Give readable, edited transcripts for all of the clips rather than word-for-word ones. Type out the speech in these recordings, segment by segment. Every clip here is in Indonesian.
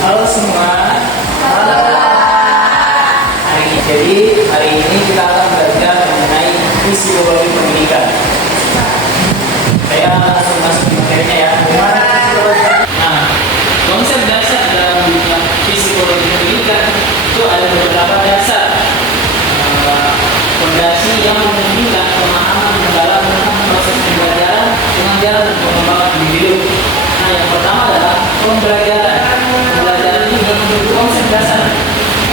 Halo semua. Halo. Hari ini kita akan belajar mengenai psikologi pendidikan. Saya langsung masuk ke materinya ya. Nah, konsep dasar dalam bidang psikologi pendidikan itu ada beberapa dasar fondasi yang memungkinkan pemahaman mendalam tentang proses pembelajaran, pengajaran, dan pengembangan individu. Nah, yang pertama adalah pembelajaran. Pembelajaran ini menjadi konsep dasar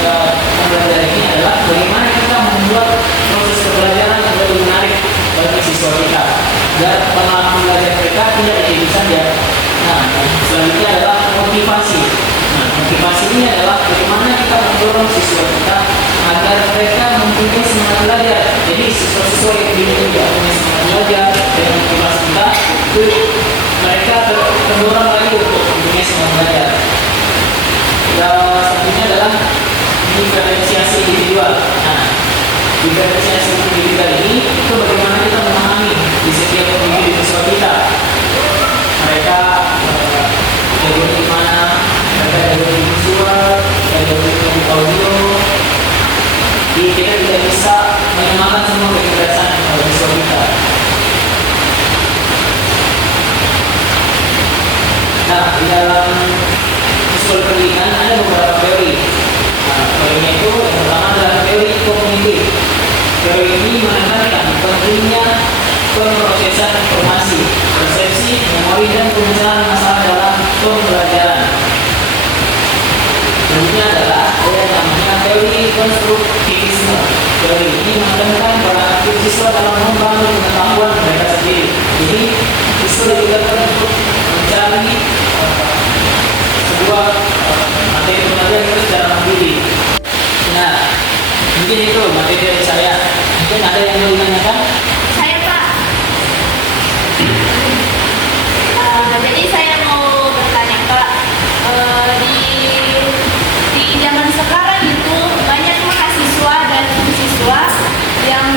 pembelajaran ini adalah bagaimana kita membuat proses pembelajaran yang lebih menarik bagi siswa kita, agar pengalaman belajar mereka tidak jadi saja. Nah, selanjutnya adalah motivasi. Nah, motivasi ini adalah bagaimana kita mendorong siswa kita agar mereka mempunyai semangat belajar. Jadi siswa-siswa yang tidak punya semangat belajar dengan motivasi kita, itu mereka terdorong lagi untuk mempunyai semangat belajar. Selanjutnya adalah diferensiasi individual. Nah, diferensiasi individual ini itu bagaimana kita memahami di setiap individu siswa kita. Mereka jago di mana, mereka jago di visual, jago di audio. Jadi kita tidak bisa menyamakan semua kecerdasan siswa kita. Nah, di dalam psikologi pendidikan ada beberapa teori. Nah, teorinya itu yang pertama adalah teori kognitif. Teori ini menekankan pentingnya pemrosesan informasi, persepsi, memori, dan pemecahan masalah dalam pembelajaran. Selanjutnya adalah ada yang namanya teori konstruktivisme. Teori ini menekankan para aktif siswa dalam membangun pengetahuan mereka sendiri. Jadi, siswa diberikan untuk mencari sebuah materi pembelajaran itu secara mandiri. Nah, mungkin itu materi dari saya. Mungkin ada yang mau ditanyakan? Saya Pak. Jadi saya mau bertanya Pak, di zaman sekarang itu banyak mahasiswa dan siswa yang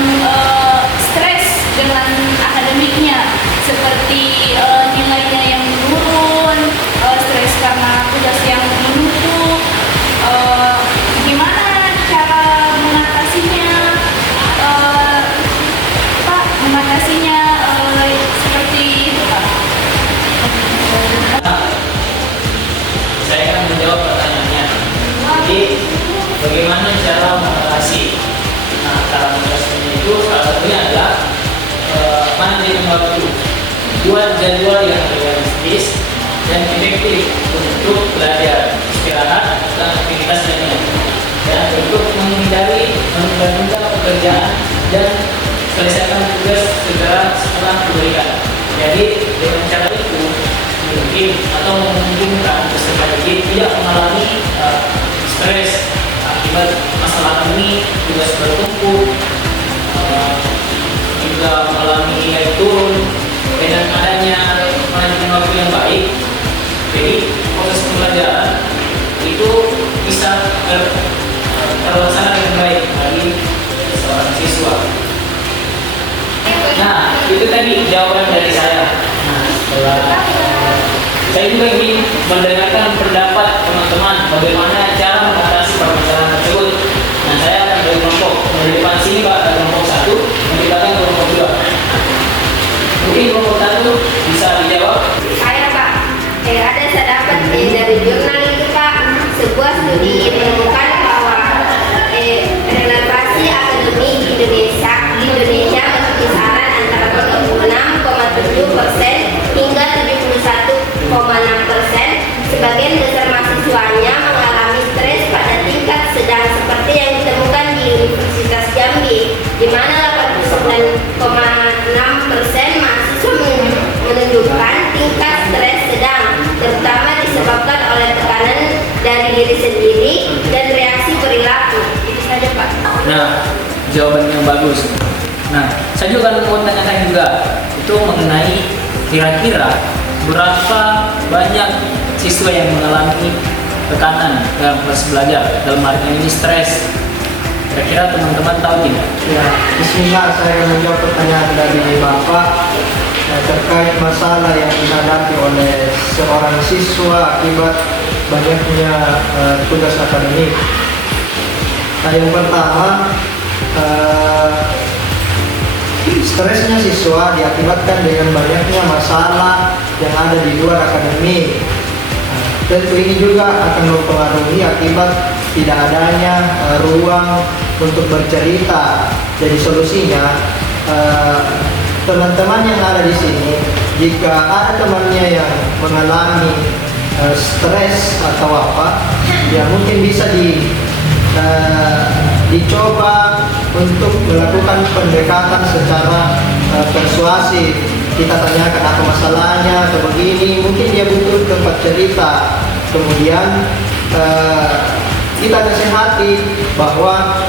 stres dengan akademiknya, seperti nilainya yang menurun, stres karena tugas yang menumpuk. Gimana cara mengatasinya, Pak? Mengatasinya seperti itu, Pak. Saya akan menjawab pertanyaannya. Jadi, bagaimana cara mengatasi? Nah, cara mengatasinya itu salah satunya adalah manajemen waktu. Buat jadwal yang realistis dan efektif untuk belajar, istirahat, dan aktivitas lainnya. Dan untuk menghindari menunda-nunda pekerjaan dan selesaikan tugas segera setelah diberikan. Jadi dengan cara itu mungkin atau memungkinkan peserta didik tidak mengalami stres akibat masalah ini, tugas bertumpuk, juga mengalami nilai turun. Dengan adanya manajemen waktu yang baik, jadi proses pembelajaran itu bisa terlaksana dengan baik bagi seorang siswa. Nah, itu tadi jawaban dari saya. Nah, saya juga ingin mendengarkan pendapat teman-teman bagaimana cara mengatasi permasalahan tersebut. Nah, saya akan beri kelompok. Dari depan sini Pak, ada kelompok 1, nanti belakang kelompok 2. Mungkin kelompok 1 bisa dijawab. Saya Pak, ada saya dapat dari jurnal itu Pak, sebuah studi menemukan bahwa relevasi akademik di Indonesia berkisaran antara 36,7% hingga 71,6%. Sebagian besar mahasiswanya mengalami stres pada tingkat sedang seperti yang ditemukan di Universitas Jambi, di mana 89,6% mahasiswa menunjukkan tingkat stres sedang, terutama disebabkan oleh tekanan dari diri sendiri dan reaksi perilaku. Itu saja Pak. Nah, jawaban yang bagus. Nah, saya juga mau tanyakan juga itu mengenai kira-kira berapa banyak siswa yang mengalami tekanan dalam proses belajar, dalam arti ini stres. Kira-kira teman-teman tahu tidak? Ya, bismillah, saya menjawab pertanyaan dari Bapak terkait masalah yang dihadapi oleh seorang siswa akibat banyaknya tugas akademik. Nah, yang pertama, stresnya siswa diakibatkan dengan banyaknya masalah yang ada di luar akademik. Tentu ini juga akan mempengaruhi akibat tidak adanya ruang untuk bercerita. Jadi solusinya, teman-teman yang ada di sini, jika ada temannya yang mengalami stres atau apa, ya mungkin bisa dicoba untuk melakukan pendekatan secara persuasif. Kita tanyakan apa masalahnya atau begini, mungkin dia butuh tempat cerita. Kemudian kita nasihati bahwa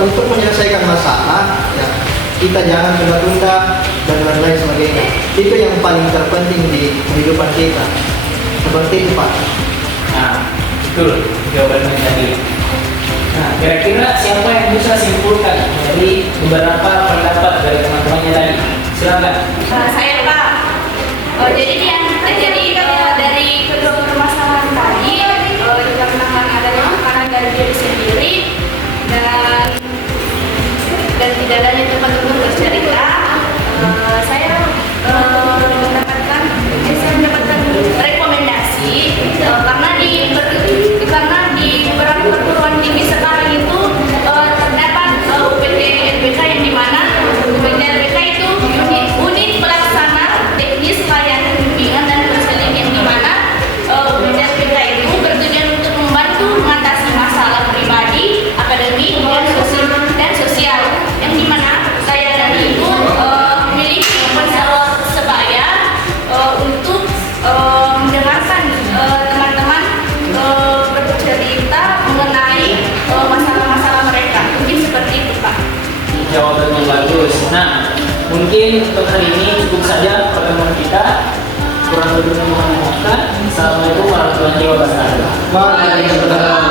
untuk menyelesaikan masalah, ya, kita jangan tunda-tunda dan lain-lain sebagainya. Itu yang paling terpenting di kehidupan kita. Seperti itu, Pak. Nah, betul jawabannya tadi. Nah, kira-kira siapa yang bisa simpulkan dari beberapa pendapat dari teman-temannya tadi? Silakan. Saya Pak. Dari kedua permasalahan tadi, dikarenakan adanya tekanan dari diri sendiri dan tidak adanya tempat untuk bercerita, saya mendapatkan rekomendasi karena di beberapa perguruan tinggi sekarang itu terdapat UPT LBK yang dimana UPT LBK itu unit pelaksana teknis layanan bimbingan dan konseling yang dimana UPT LBK itu bertujuan untuk membantu mengatasi masalah pribadi, akademik, dan sosial yang dimana layanan itu memiliki konselor sebaya untuk mendengarkan teman-teman bercerita mengenai masalah-masalah mereka. Mungkin seperti itu, Pak. Jawaban yang bagus. Nah, mungkin untuk hari ini cukup saja pertemuan kita. Kurang lebihnya mohon dimaafkan. Assalamualaikum warahmatullahi wabarakatuh. Waalaikumsalam.